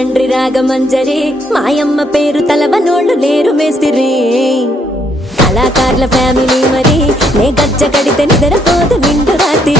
రాజమండ్రి రాగమంజరి మాయమ్మ పేరు తలవనోళ్ళు లేరు మేస్తిరి కళాకారుల ఫ్యామిలీ మరి నే గజ్జ కడితే నిద్రపోదు నిండు రాత్రి